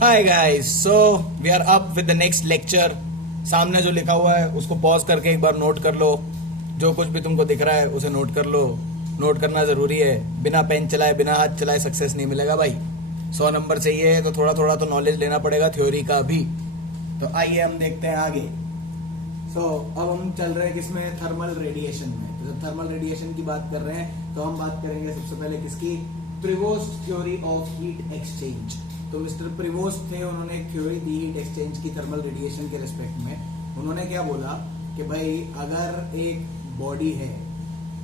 Hi guys, so we are up with the next lecture. सामने जो लिखा हुआ है उसको पॉज करके एक बार नोट कर लो। जो कुछ भी तुमको दिख रहा है उसे नोट कर लो। नोट करना जरूरी है, बिना पेन चलाए बिना हाथ चलाए सक्सेस नहीं मिलेगा भाई। 100 नंबर चाहिए तो थोड़ा थोड़ा तो नॉलेज लेना पड़ेगा थ्योरी का भी। तो आइए हम देखते हैं आगे। अब हम चल रहे हैं किसमें, थर्मल रेडिएशन में। तो जब थर्मल रेडिएशन की बात कर रहे हैं तो हम बात करेंगे सबसे पहले किसकी, प्रिवोस्ट थ्योरी ऑफ हीट एक्सचेंज। तो मिस्टर प्रिवोस्ट थे, उन्होंने एक थ्योरी दी हीट एक्सचेंज की थर्मल रेडिएशन के रिस्पेक्ट में। उन्होंने क्या बोला कि भाई अगर एक बॉडी है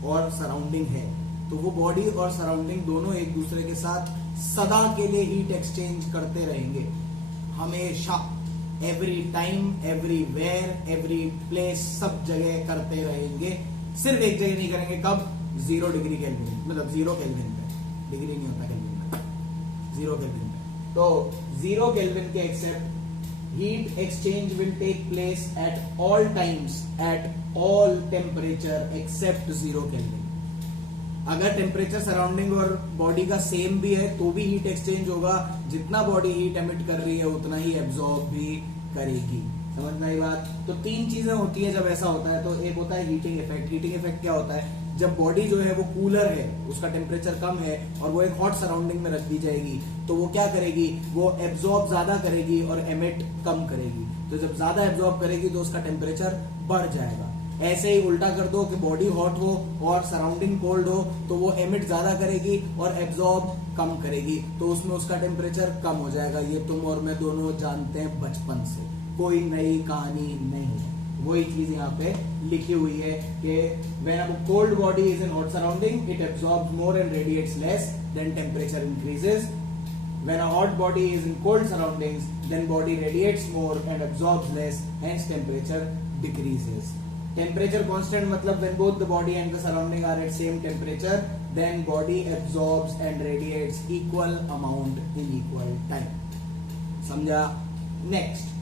और सराउंडिंग है तो वो बॉडी और सराउंडिंग दोनों एक दूसरे के साथ सदा के लिए हीट एक्सचेंज करते रहेंगे, हमेशा, every time, everywhere, every place, सब जगह करते रहेंगे। सिर्फ एक जगह नहीं करेंगे, कब? 0 डिग्री केल्विन, मतलब 0 केल्विन पे। डिग्री नहीं होता केल्विन में, 0 केल्विन पे। तो 0 केल्विन के except heat exchange will take place at all times at all temperature except 0 kelvin. अगर टेम्परेचर सराउंडिंग और बॉडी का सेम भी है तो भी हीट एक्सचेंज होगा। जितना बॉडी हीट एमिट कर रही है उतना ही एब्जॉर्ब भी करेगी। समझ में आई बात? तो 3 चीजें होती है जब ऐसा होता है। तो एक होता है हीटिंग इफेक्ट। हीटिंग इफेक्ट क्या होता है? जब बॉडी जो है वो कूलर है, उसका टेम्परेचर कम है और वो एक हॉट सराउंडिंग में रख दी जाएगी, तो वो क्या करेगी, वो एब्जॉर्ब ज्यादा करेगी और एमिट कम करेगी। तो जब ज्यादा एब्जॉर्ब करेगी तो उसका टेम्परेचर बढ़ जाएगा। ऐसे ही उल्टा कर दो कि बॉडी हॉट हो और सराउंडिंग कोल्ड हो तो वो एमिट ज्यादा करेगी और एब्जॉर्ब कम करेगी, तो उसमें उसका टेम्परेचर कम हो जाएगा। ये तुम और मैं दोनों जानते हैं बचपन से, कोई नई कहानी नहीं है। वही चीज यहाँ पे लिखी हुई है कि when a cold body is in hot surrounding, it absorbs more and radiates less, then temperature increases. When a hot body is in cold surroundings, then body radiates more and absorbs less, hence temperature decreases. Temperature constant मतलब when both the body and the surrounding are at same temperature, then body absorbs and radiates equal amount in equal time. समझा? Next,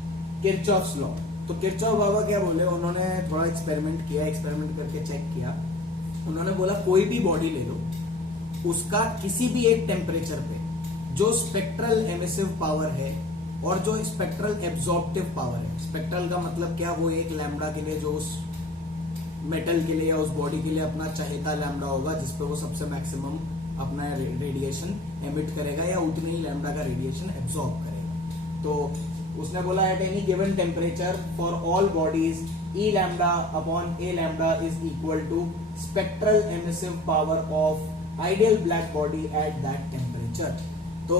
Kirchhoff's law. तो Kirchhoff बाबा क्या बोले, उन्होंने थोड़ा experiment किया, experiment करके check किया। उन्होंने बोला कोई भी बॉडी ले लो, उसका किसी भी एक टेम्परेचर पे जो स्पेक्ट्रल एमिसिव पावर है और जो स्पेक्ट्रल एब्जॉर्प्टिव पावर है। स्पेक्ट्रल का मतलब क्या, वो एक लैम्बडा के लिए जो उस मेटल के लिए या उस बॉडी के लिए अपना चाहेता लैम्बडा होगा जिसपे वो सबसे मैक्सिमम अपना रेडिएशन एमिट करेगा या उतने ही लैम्बडा का रेडिएशन एब्जॉर्ब करेगा। तो उसने बोला at any given temperature for all bodies E lambda upon A lambda is equal to spectral emissive power of ideal black body at that temperature. तो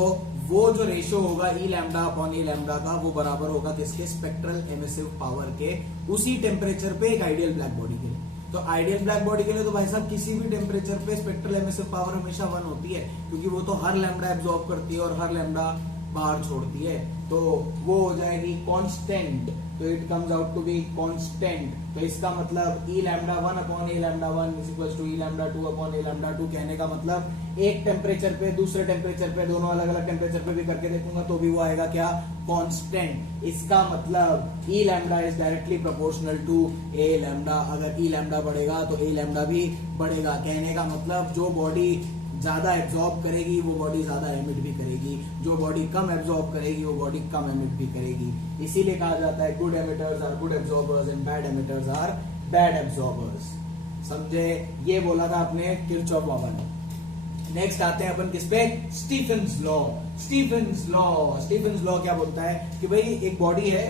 वो जो रेशियो होगा E lambda upon A lambda का, वो बराबर होगा किसके, spectral emissive power के, उसी टेम्परेचर पे एक आइडियल ब्लैक बॉडी के लिए। तो आइडियल ब्लैक बॉडी के लिए तो भाई साहब किसी भी टेम्परेचर पे स्पेक्ट्रल एमिसिव पावर हमेशा 1 होती है, क्योंकि वो तो हर लैम्बडा एब्जॉर्ब करती है और हर लैम्बडा बाहर छोड़ती है। तो वो हो जाएगी कांस्टेंट, तो it comes out to be constant. तो इसका मतलब E lambda 1 upon A lambda 1 is equal to E lambda 2 upon A lambda 2। कहने का मतलब एक टेम्परेचर पे दूसरे टेम्परेचर पे, दोनों अलग अलग टेम्परेचर पे भी करके देखूंगा तो भी वो आएगा क्या, कांस्टेंट। इसका मतलब E lambda is directly proportional to A lambda. अगर E लैम्बडा बढ़ेगा तो A लैम्बडा भी बढ़ेगा। कहने का मतलब जो बॉडी ज्यादा एब्जॉर्ब करेगी वो बॉडी ज्यादा एमिट भी करेगी, जो बॉडी कम एब्जॉर्ब करेगी वो बॉडी कम एमिट भी करेगी। इसीलिए कहा जाता है good emitters are good absorbers and bad emitters are bad absorbers. समझे? ये बोला था अपने किरचॉफ बाबा ने। नेक्स्ट आते हैं अपन किस पे, Stephen's law. Stephen's law, Stephen's law क्या बोलता है कि भाई एक बॉडी है,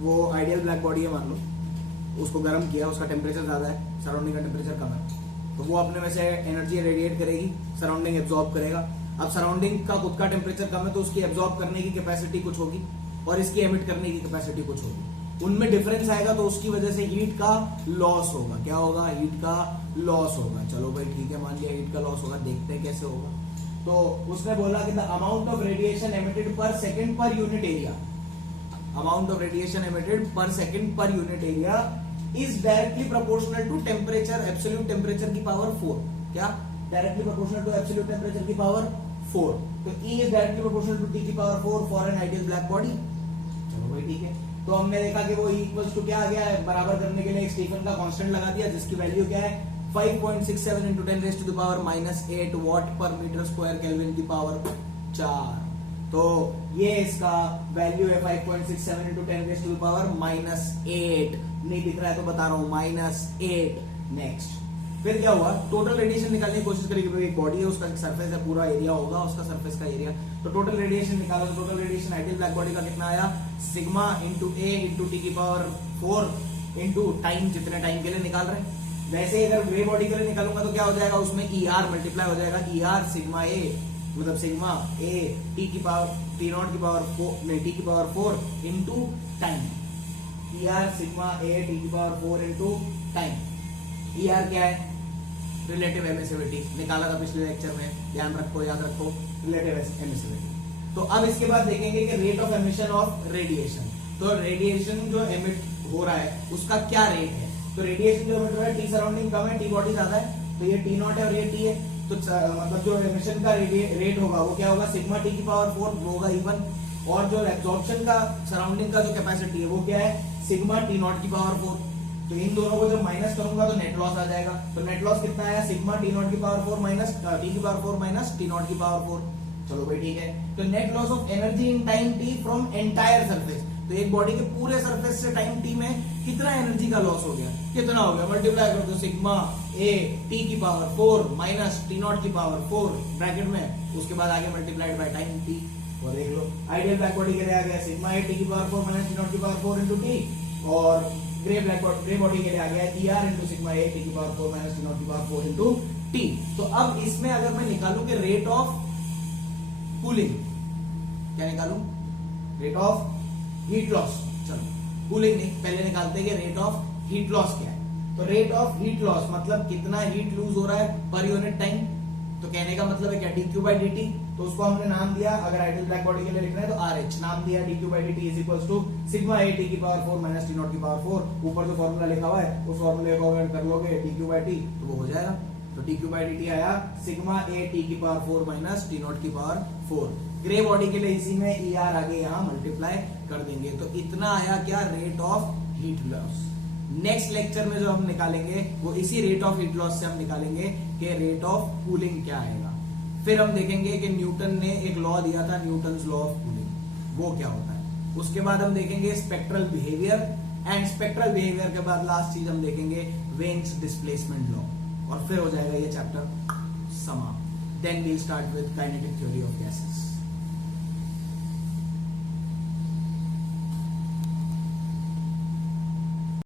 वो आइडियल ब्लैक बॉडी है मान लो, उसको गर्म किया, उसका टेम्परेचर ज्यादा है, सराउंडिंग का टेम्परेचर कम है, तो वो अपने में से एनर्जी रेडिएट करेगी, सराउंडिंग एब्जॉर्ब करेगा। अब सराउंडिंग का खुद का टेम्परेचर कम है तो उसकी एब्जॉर्ब करने की कैपेसिटी कुछ होगी और इसकी एमिट करने की कैपेसिटी कुछ होगी। उनमें डिफरेंस आएगा तो उसकी वजह से हीट का लॉस होगा। क्या होगा? हीट का लॉस होगा। चलो भाई ठीक है, मान लिया हीट का लॉस होगा, देखते हैं कैसे होगा। तो उसने बोला कि the amount of radiation emitted per second per unit area, amount of radiation emitted per second per unit area is directly proportional to temperature, absolute temperature की पावर 4। क्या? directly proportional to absolute temperature की power 4। तो E is directly proportional to T की power 4 for an ideal black body। चलो भाई ठीक है, तो हमने देखा कि वो E इक्वल्स टू क्या आ गया है, बराबर करने के लिए एक स्टीफन का कांस्टेंट लगा दिया जिसकी वैल्यू क्या है, 5.67 into 10 raised to the power -8 watt per meter square Kelvin की पावर 4। तो ये इसका वैल्यू है 5.67 इंटू 10⁻⁻8। नहीं दिख रहा है तो बता रहा हूं, -8। नेक्स्ट फिर क्या हुआ, टोटल रेडिएशन निकालने की कोशिश करेगी। एक बॉडी है, उसका सरफेस है, पूरा एरिया होगा उसका सरफेस का एरिया। तो टोटल रेडिएशन निकालो, तो total radiation ideal black body का कितना आया, सिग्मा इंटू ए इंटू टी की पावर 4 इंटू टाइम, जितने टाइम के लिए निकाल रहे हैं। वैसे ही अगर ग्रे बॉडी के लिए निकालूंगा तो क्या हो जाएगा, उसमें ई आर मल्टीप्लाई हो जाएगा, ई आर सिग्मा ए, मतलब सिग्मा ए टी की पावर टी नॉट की पावर 4 नहीं टी की power 4 into time. E R sigma A T की power 4 into time. E R क्या है, रिलेटिव एमिसिविटी, निकाला था पिछले लेक्चर में, ध्यान रखो, याद रखो, रिलेटिव एमिसिविटी। तो अब इसके बाद देखेंगे कि rate of emission of radiation. तो रेडिएशन जो एमिट हो रहा है उसका क्या रेट है। तो रेडिएशन जो एमिट हो रहा है, टी सराउंडिंग कम है, टी बॉडी ज्यादा है, तो ये टी नॉट है और ये टी है। तो मतलब जो एमिशन का रेट होगा वो क्या होगा, सिग्मा टी की पावर 4 होगा इवन, और जो एब्जॉर्प्शन का सराउंडिंग का जो कैपेसिटी है वो क्या है, सिग्मा टी नॉट की पावर 4। तो इन दोनों को जब माइनस करूंगा तो नेट लॉस आ जाएगा। तो नेट लॉस कितना आया, सिग्मा टी नॉट की पावर 4 माइनस टी की पावर 4 माइनस टी नॉट की पावर 4। चलो भाई ठीक है। तो net loss of energy in time T from entire surface, तो एक बॉडी के पूरे सरफेस से टाइम टी में कितना एनर्जी का लॉस हो गया, कितना हो गया, मल्टीप्लाई कर दो, सिग्मा ए टी की पावर 4 माइनस टी नॉट की पावर 4 ब्रैकेट में, उसके बाद आगे मल्टीप्लाइड बाय टाइम टी। और देख लो आइडियल ब्लैक बॉडी के लिए आ गया सिग्मा ए टी की पावर 4 माइनस टी नॉट की पावर 4 इंटू टी, और ग्रे बॉडी के लिए आ गया E R into sigma A T की पावर 4 माइनस टी नॉट की पावर 4 इंटू टी। तो अब इसमें अगर मैं निकालूं कि रेट ऑफ कूलिंग, क्या निकालूं, रेट ऑफ हीट लॉस। चलो कूलिंग नहीं, पहले निकालते हैं कि रेट ऑफ हीट लॉस क्या है। तो रेट ऑफ हीट लॉस मतलब कितना हीट लूज हो रहा है पर यूनिट टाइम। तो कहने का मतलब है क्या, dq by dt। तो उसको हमने नाम दिया, अगर आइडियल ब्लैक बॉडी के लिए लिख रहे हैं तो RH नाम दिया, dq by dt is equals to sigma a t की पावर 4 माइनस टी नॉट की पावर 4। ऊपर जो फॉर्मूला लिखा हुआ है उस फॉर्मूले को अगर कर लोगे dq by t तो वो हो जाएगा। तो dq by dt आया सिग्मा a t की पावर 4 माइनस टी नॉट की पावर 4। ग्रे बॉडी के लिए इसी में ई आर आगे यहाँ मल्टीप्लाई कर देंगे। तो इतना आया क्या, rate of heat loss. Next lecture में जो हम निकालेंगे वो इसी रेट ऑफ हीट लॉस से हम निकालेंगे कि रेट ऑफ कूलिंग क्या आएगा। फिर हम देखेंगे कि न्यूटन ने एक लॉ दिया था, न्यूटन्स लॉ ऑफ कूलिंग, वो क्या होता है। उसके बाद हम देखेंगे spectral behaviour, and spectral behaviour के बाद लास्ट चीज हम देखेंगे वेन्स डिस्प्लेसमेंट लॉ, और फिर हो जाएगा ये चैप्टर समाप्त। Then we'll start with kinetic theory of gases.